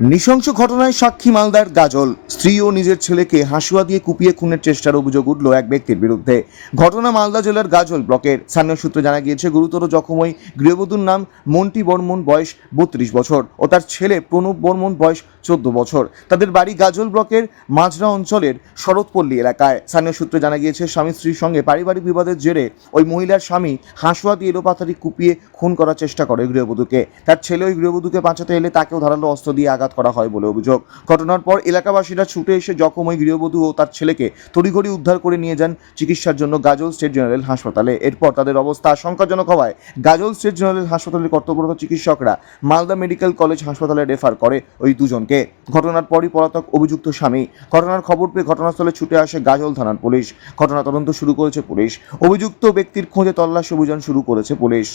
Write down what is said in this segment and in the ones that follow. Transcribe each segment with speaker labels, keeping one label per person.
Speaker 1: নৃশংস ঘটনায় সাক্ষী মালদার গাজল। স্ত্রী ও নিজের ছেলেকে হাসুয়া দিয়ে কুপিয়ে খুনের চেষ্টার অভিযোগ উঠল এক ব্যক্তির বিরুদ্ধে। ঘটনা মালদা জেলার গাজল ব্লকের স্থানীয় সূত্রে জানা গিয়েছে, গুরুতর জখম ওই গৃহবধূর নাম মন্টি বর্মন, বয়স বত্রিশ বছর ও তার ছেলে প্রণব বর্মন, বয়স চোদ্দ বছর। তাদের বাড়ি গাজল ব্লকের মাজরা অঞ্চলের শরৎপল্লী এলাকায়। স্থানীয় সূত্রে জানা গিয়েছে, স্বামী স্ত্রীর সঙ্গে পারিবারিক বিবাদের জেরে ওই মহিলার স্বামী হাসুয়া দিয়ে এলোপাতারি কুপিয়ে খুন করার চেষ্টা করে গৃহবধূকে। তার ছেলে ওই গৃহবধূকে বাঁচাতে এলে তাকেও ধারালো অস্ত্র দিয়ে আঘাত করা হয় বলে অভিযোগ। ঘটনার পর এলাকাবাসীরা ছুটে এসে জখম ওই গৃহবধূ ও তার ছেলেকে তড়িঘড়ি উদ্ধার করে নিয়ে যান চিকিৎসার জন্য গাজল স্টেট জেনারেল হাসপাতালে। এরপর তাদের অবস্থা আশঙ্কাজনক হওয়ায় গাজল স্টেট জেনারেল হাসপাতালের কর্তব্যরত চিকিৎসকরা মালদা মেডিকেল কলেজ হাসপাতালে রেফার করে ওই দুজনকে। ঘটনার পরই পলাতক অভিযুক্ত স্বামী। ঘটনার খবর পেয়ে ঘটনাস্থলে ছুটে আসে গাজল থানার পুলিশ। ঘটনা তদন্ত শুরু করেছে পুলিশ। অভিযুক্ত ব্যক্তির খোঁজে তল্লাশি অভিযান শুরু করেছে পুলিশ।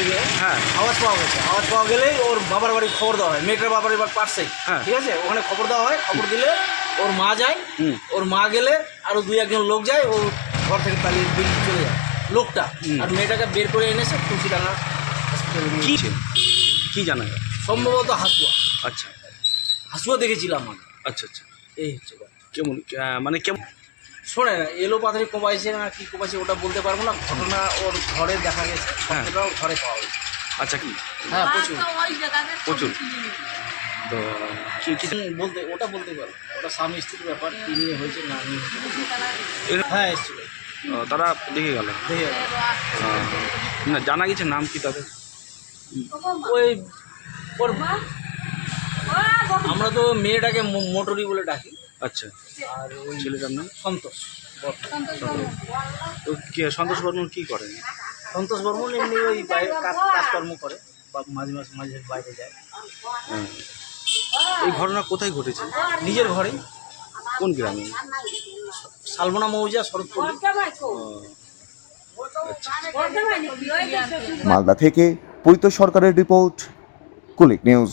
Speaker 2: দিকে।
Speaker 3: হ্যাঁ।
Speaker 2: আওয়াজ পাওয়া গেছে। আওয়াজ পাওয়া গেলেই ওর বাবার বাড়ি খবর দেওয়া হয়। মেয়েটার বাবার এবার পার্সেই
Speaker 3: হ্যাঁ।
Speaker 2: ঠিক আছে? ওখানে খবর দেওয়া হয়। খবর দিলে ওর মা যায়। ওর মা গেলে আরও দুই একজন লোক যায়। ও ঘর থেকে পালিয়ে বেরিয়ে চলে যায়। লোকটা। আর মেয়েটাকে বের করে এনেছে তুলসিডাঙ্গা হসপিটালে
Speaker 3: কি
Speaker 2: নিয়ে
Speaker 3: জানা যায়
Speaker 2: সম্ভবত হাসুয়া।
Speaker 3: আচ্ছা।
Speaker 2: হাসুয়া দেখেছিলাম আমি।
Speaker 3: আচ্ছা আচ্ছা।
Speaker 2: এই হচ্ছে
Speaker 3: কেমন মানে কেমন
Speaker 2: শোনে না এলো পাথারি কোপাইছে না কি কোপাইছে ওটা বলতে পারব না। ঘটনা ওর ঘরে দেখা গেছে
Speaker 3: হ্যাঁ।
Speaker 2: ঘটনাটা ঘরে পাওয়া গেছে।
Speaker 3: আচ্ছা কি?
Speaker 2: হ্যাঁ প্রচুর।
Speaker 3: প্রচুর। তো কি কি?
Speaker 2: বলতে ওটা বলতে পারো ওটা স্বামী স্ত্রীর ব্যাপার কি নিয়ে হয়েছে না নিয়ে হ্যাঁ এসেছিল।
Speaker 3: তারা দেখে গেল?
Speaker 2: দেখে গেল।
Speaker 3: না জানা গেছে নাম কি তাদের?
Speaker 2: ওই ওর আমরা তো মেয়েটাকে মোটরি বলে ডাকি।
Speaker 3: আচ্ছা।
Speaker 2: আর ওই
Speaker 3: ছেলেটার নাম?
Speaker 2: সন্তোষ বর্মন।
Speaker 3: তো কি? সন্তোষ বর্মন কি করেন
Speaker 2: সন্তোষ বর্মন এমনি ওই বাইরে কাজ কাজকর্ম করে বা মাঝে মাঝে মাঝে বাইরে যায়।
Speaker 3: হ্যাঁ। এই ঘটনা কোথায় ঘটেছে?
Speaker 2: নিজের ঘরেই।
Speaker 3: কোন গ্রামে?
Speaker 2: শালবনা মৌজা শরৎপল্লী
Speaker 1: মালদা থেকে পৈত সরকারের রিপোর্ট কুলিক নিউজ।